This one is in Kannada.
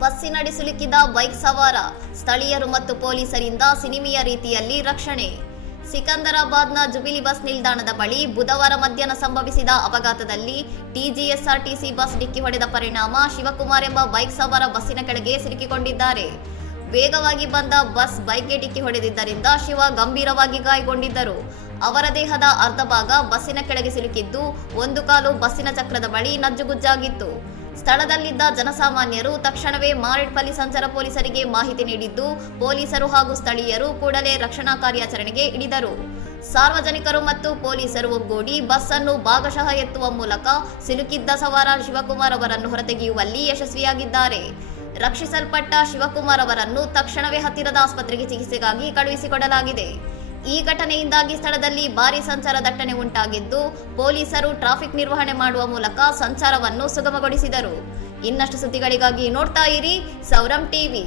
ಬಸ್ಸಿನಡಿ ಸಿಲುಕಿದ ಬೈಕ್ ಸವಾರ, ಸ್ಥಳೀಯರು ಮತ್ತು ಪೊಲೀಸರಿಂದ ಸಿನಿಮೀಯ ರೀತಿಯಲ್ಲಿ ರಕ್ಷಣೆ. ಸಿಕಂದರಾಬಾದ್ನ ಜುಬಿಲಿ ಬಸ್ ನಿಲ್ದಾಣದ ಬಳಿ ಬುಧವಾರ ಮಧ್ಯಾಹ್ನ ಸಂಭವಿಸಿದ ಅಪಘಾತದಲ್ಲಿ ಟಿಜಿಎಸ್ಆರ್ಟಿಸಿ ಬಸ್ ಡಿಕ್ಕಿ ಹೊಡೆದ ಪರಿಣಾಮ ಶಿವಕುಮಾರ್ ಎಂಬ ಬೈಕ್ ಸವಾರ ಬಸ್ಸಿನ ಕೆಳಗೆ ಸಿಲುಕಿಕೊಂಡಿದ್ದಾರೆ. ವೇಗವಾಗಿ ಬಂದ ಬಸ್ ಬೈಕ್ಗೆ ಡಿಕ್ಕಿ ಹೊಡೆದಿದ್ದರಿಂದ ಶಿವ ಗಂಭೀರವಾಗಿ ಗಾಯಗೊಂಡಿದ್ದರು. ಅವರ ದೇಹದ ಅರ್ಧ ಭಾಗ ಬಸ್ಸಿನ ಕೆಳಗೆ ಸಿಲುಕಿದ್ದು, ಒಂದು ಕಾಲು ಬಸ್ಸಿನ ಚಕ್ರದ ಬಳಿ ನಜ್ಜುಗುಜ್ಜಾಗಿತ್ತು. ಸ್ಥಳದಲ್ಲಿದ್ದ ಜನಸಾಮಾನ್ಯರು ತಕ್ಷಣವೇ ಮಾರೇಡ್ಪಲ್ಲಿ ಸಂಚಾರ ಪೊಲೀಸರಿಗೆ ಮಾಹಿತಿ ನೀಡಿದ್ದು, ಪೊಲೀಸರು ಹಾಗೂ ಸ್ಥಳೀಯರು ಕೂಡಲೇ ರಕ್ಷಣಾ ಕಾರ್ಯಾಚರಣೆಗೆ ಇಳಿದರು. ಸಾರ್ವಜನಿಕರು ಮತ್ತು ಪೊಲೀಸರು ಒಗ್ಗೂಡಿ ಬಸ್ ಅನ್ನು ಭಾಗಶಃ ಎತ್ತುವ ಮೂಲಕ ಸಿಲುಕಿದ್ದ ಸವಾರ ಶಿವಕುಮಾರ್ ಅವರನ್ನು ಹೊರತೆಗೆಯುವಲ್ಲಿ ಯಶಸ್ವಿಯಾಗಿದ್ದಾರೆ. ರಕ್ಷಿಸಲ್ಪಟ್ಟ ಶಿವಕುಮಾರ್ ಅವರನ್ನು ತಕ್ಷಣವೇ ಹತ್ತಿರದ ಆಸ್ಪತ್ರೆಗೆ ಚಿಕಿತ್ಸೆಗಾಗಿ ಕಳುಹಿಸಿಕೊಡಲಾಗಿದೆ. ಈ ಘಟನೆಯಿಂದಾಗಿ ಸ್ಥಳದಲ್ಲಿ ಭಾರೀ ಸಂಚಾರ ದಟ್ಟಣೆ ಉಂಟಾಗಿದ್ದು, ಪೊಲೀಸರು ಟ್ರಾಫಿಕ್ ನಿರ್ವಹಣೆ ಮಾಡುವ ಮೂಲಕ ಸಂಚಾರವನ್ನು ಸುಗಮಗೊಳಿಸಿದರು. ಇನ್ನಷ್ಟು ಸುದ್ದಿಗಳಿಗಾಗಿ ನೋಡ್ತಾ ಇರಿ ಸೌರಂ ಟಿವಿ.